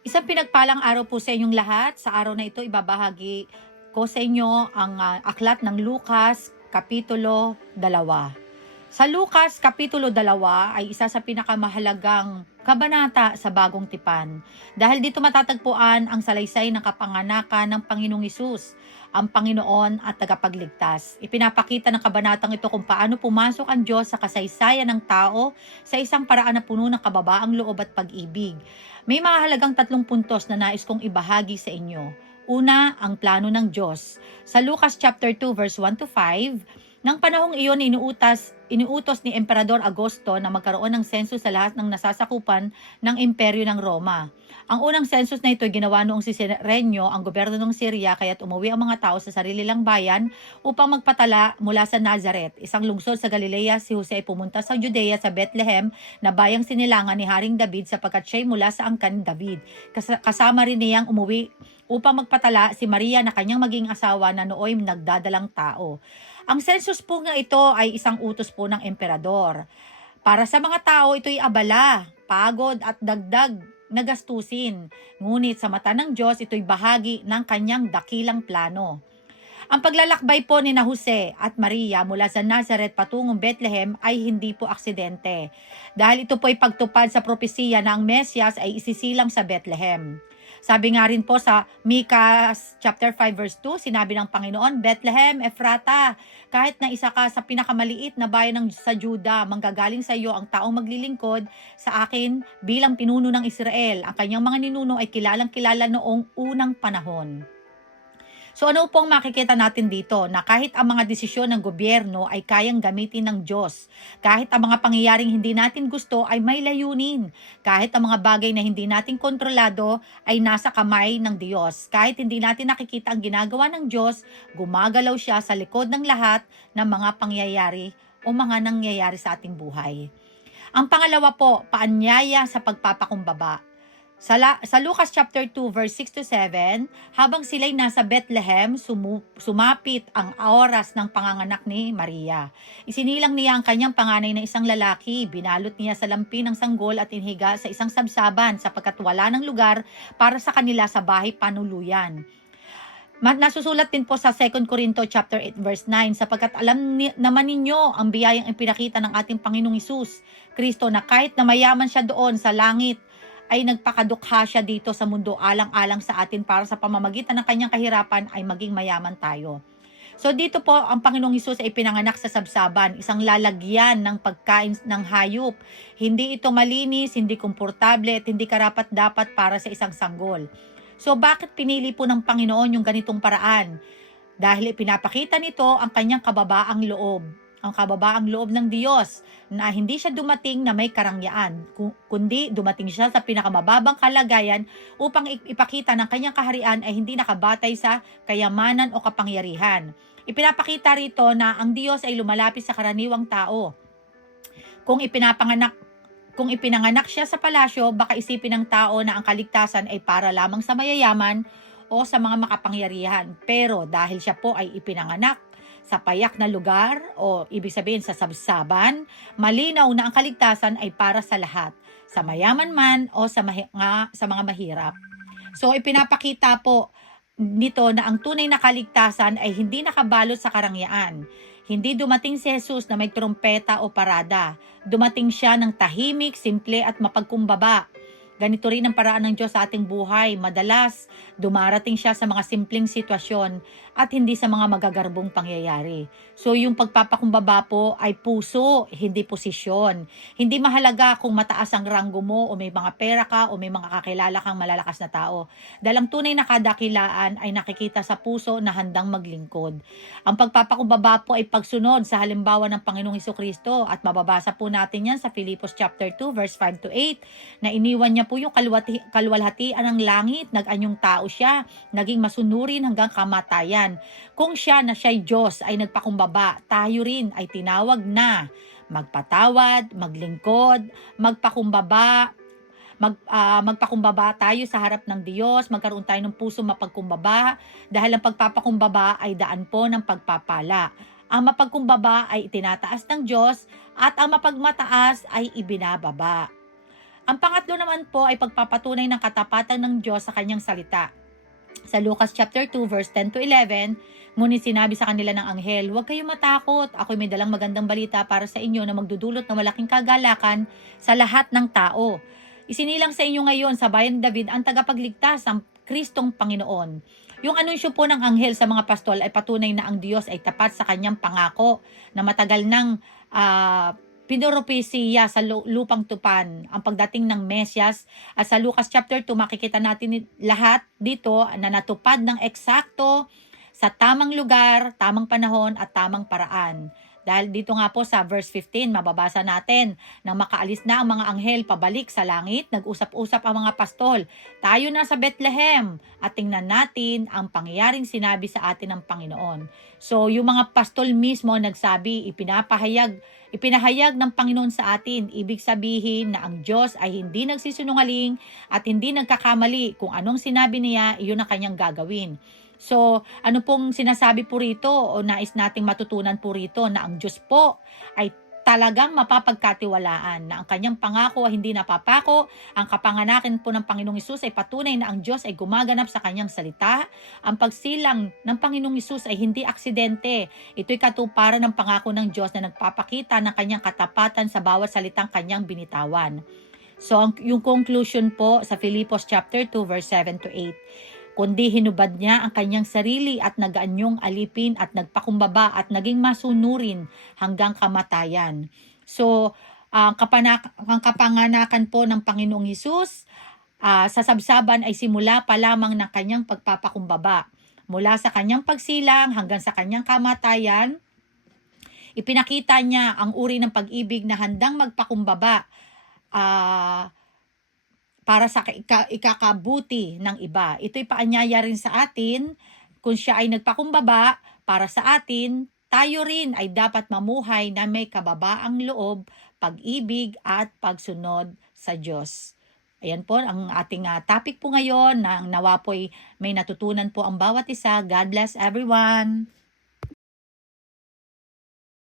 Isang pinagpalang araw po sa inyong lahat. Sa araw na ito, ibabahagi ko sa inyo ang aklat ng Lucas, Kapitulo 2. Sa Lucas, Kapitulo 2 ay isa sa pinakamahalagang kabanata sa Bagong Tipan. Dahil dito matatagpuan ang salaysay ng kapanganakan ng Panginoong Hesus, ang Panginoon at tagapagligtas. Ipinapakita ng kabanatang ito kung paano pumasok ang Diyos sa kasaysayan ng tao sa isang paraan na puno ng kababaang loob at pag-ibig. May mahalagang 3 puntos na nais kong ibahagi sa inyo. Una, ang plano ng Diyos. Sa Lucas chapter 2 verse 1 to 5, nang panahong iyon, iniutos ni Emperador Augusto na magkaroon ng sensus sa lahat ng nasasakupan ng imperyo ng Roma. Ang unang sensus na ito ginawa noong si Serenio, ang gobyerno ng Syria, kaya't umuwi ang mga tao sa sarili lang bayan upang magpatala mula sa Nazareth, isang lungsod sa Galilea. Si Jose ay pumunta sa Judea sa Bethlehem na bayang sinilangan ni Haring David sapagkat siya'y mula sa angkan David. Kasama rin niyang umuwi upang magpatala si Maria na kanyang maging asawa na nooy nagdadalang tao. Ang census po nga ito ay isang utos po ng emperador. Para sa mga tao, ito'y abala, pagod at dagdag na gastusin. Ngunit sa mata ng Diyos, ito'y bahagi ng kanyang dakilang plano. Ang paglalakbay po ni na Jose at Maria mula sa Nazareth patungong Bethlehem ay hindi po aksidente. Dahil ito po ay pagtupad sa propesiya na ang Mesyas ay isisilang sa Bethlehem. Sabi nga rin po sa Micah chapter 5 verse 2, sinabi ng Panginoon, Bethlehem, Ephrata, kahit na isa ka sa pinakamaliit na bayan sa Juda, manggagaling sa iyo ang taong maglilingkod sa akin bilang pinuno ng Israel. Ang kanyang mga ninuno ay kilalang-kilala noong unang panahon. So ano pong makikita natin dito? Na kahit ang mga desisyon ng gobyerno ay kayang gamitin ng Diyos. Kahit ang mga pangyayaring hindi natin gusto ay may layunin. Kahit ang mga bagay na hindi natin kontrolado ay nasa kamay ng Diyos. Kahit hindi natin nakikita ang ginagawa ng Diyos, gumagalaw siya sa likod ng lahat ng mga pangyayari o mga nangyayari sa ating buhay. Ang pangalawa po, paanyaya sa pagpapakumbaba. Sa Lucas chapter 2 verse 6 to 7, habang sila'y nasa Bethlehem, sumapit ang oras ng panganganak ni Maria. Isinilang niya ang kanyang panganay na isang lalaki, binalot niya sa lampi ng sanggol at inhiga sa isang sabsaban sapagkat wala ng lugar para sa kanila sa bahay panuluyan. Nasusulat din po sa 2 Corinto chapter 8 verse 9, sapagkat alam naman ninyo ang biyayang ipinakita ng ating Panginoong Hesus Kristo na kahit na mayaman siya doon sa langit, ay nagpakadukha siya dito sa mundo alang-alang sa atin para sa pamamagitan ng kanyang kahirapan ay maging mayaman tayo. So dito po ang Panginoong Hesus ay pinanganak sa sabsaban, isang lalagyan ng pagkain ng hayop. Hindi ito malinis, hindi komportable at hindi karapat-dapat para sa isang sanggol. So bakit pinili po ng Panginoon yung ganitong paraan? Dahil ipinapakita nito ang kanyang kababaang loob. Ang kababaang loob ng Diyos na hindi siya dumating na may karangyaan, kundi dumating siya sa pinakamababang kalagayan upang ipakita ng kanyang kaharian ay hindi nakabatay sa kayamanan o kapangyarihan. Ipinapakita rito na ang Diyos ay lumalapit sa karaniwang tao. Kung ipinanganak siya sa palasyo, baka isipin ng tao na ang kaligtasan ay para lamang sa mayayaman o sa mga makapangyarihan. Pero dahil siya po ay ipinanganak sa payak na lugar o ibig sabihin sa sabsaban, malinaw na ang kaligtasan ay para sa lahat, sa mayaman man o sa mga mahirap. So ipinapakita po nito na ang tunay na kaligtasan ay hindi nakabalot sa karangyaan. Hindi dumating si Jesus na may trompeta o parada. Dumating siya ng tahimik, simple at mapagkumbaba. Ganito rin ang paraan ng Diyos sa ating buhay. Madalas, dumarating siya sa mga simpleng sitwasyon at hindi sa mga magagarbong pangyayari. So yung pagpapakumbaba po ay puso, hindi posisyon. Hindi mahalaga kung mataas ang ranggo mo o may mga pera ka o may mga kakilala kang malalakas na tao. Dahil ang tunay na kadakilaan ay nakikita sa puso na handang maglingkod. Ang pagpapakumbaba po ay pagsunod sa halimbawa ng Panginoong Hesukristo at mababasa po natin yan sa Filipos chapter 2 verse 5 to 8 na iniwan niya po yung kaluwalhatian ng langit, nag-anyong tao siya, naging masunurin hanggang kamatayan. Kung siya na siya'y Diyos ay nagpakumbaba, tayo rin ay tinawag na magpatawad, maglingkod, magpakumbaba tayo sa harap ng Diyos, magkaroon tayo ng puso mapagkumbaba dahil ang pagpapakumbaba ay daan po ng pagpapala. Ang mapagkumbaba ay itinataas ng Diyos at ang mapagmataas ay ibinababa. Ang pangatlo naman po ay pagpapatunay ng katapatan ng Diyos sa kanyang salita. Sa Lucas chapter 2 verse 10 to 11, ngunit sinabi sa kanila ng anghel, "Huwag kayong matakot, ako'y may dalang magandang balita para sa inyo na magdudulot ng malaking kagalakan sa lahat ng tao. Isinilang sa inyo ngayon sa bayan ni David ang tagapagligtas, ang Kristong Panginoon." Yung anunsyo po ng anghel sa mga pastol ay patunay na ang Diyos ay tapat sa kanyang pangako na matagal nang pinoropesiya sa lupang tupan ang pagdating ng Mesyas. At sa Lucas chapter 2 makikita natin lahat dito na natupad ng eksakto sa tamang lugar, tamang panahon at tamang paraan. Dahil dito nga po sa verse 15, mababasa natin, nang makaalis na ang mga anghel pabalik sa langit, nag-usap-usap ang mga pastol. Tayo na sa Bethlehem at tingnan natin ang pangyayaring sinabi sa atin ng Panginoon. So yung mga pastol mismo nagsabi, ipinahayag ng Panginoon sa atin. Ibig sabihin na ang Diyos ay hindi nagsisinungaling at hindi nagkakamali. Kung anong sinabi niya, iyon ang kanyang gagawin. So, ano pong sinasabi po rito o nais nating matutunan po rito na ang Diyos po ay talagang mapapagkatiwalaan, na ang kanyang pangako ay hindi napapako. Ang kapanganakan po ng Panginoong Hesus ay patunay na ang Diyos ay gumaganap sa kanyang salita. Ang pagsilang ng Panginoong Hesus ay hindi aksidente. Ito'y katuparan ng pangako ng Diyos na nagpapakita ng kanyang katapatan sa bawat salitang kanyang binitawan. So, yung conclusion po sa Filipos chapter 2 verse 7 to 8. Kundi hinubad niya ang kanyang sarili at nagaanyong alipin at nagpakumbaba at naging masunurin hanggang kamatayan. So, ang kapanganakan po ng Panginoong Hesus sa sabsaban ay simula pa lamang ng kanyang pagpapakumbaba. Mula sa kanyang pagsilang hanggang sa kanyang kamatayan, ipinakita niya ang uri ng pag-ibig na handang magpakumbaba para sa ikakabuti ng iba. Ito'y paanyaya rin sa atin, kung siya ay nagpakumbaba para sa atin, tayo rin ay dapat mamuhay na may kababaang loob, pag-ibig at pagsunod sa Diyos. Ayan po ang ating topic po ngayon, na nawa po'y may natutunan po ang bawat isa. God bless everyone!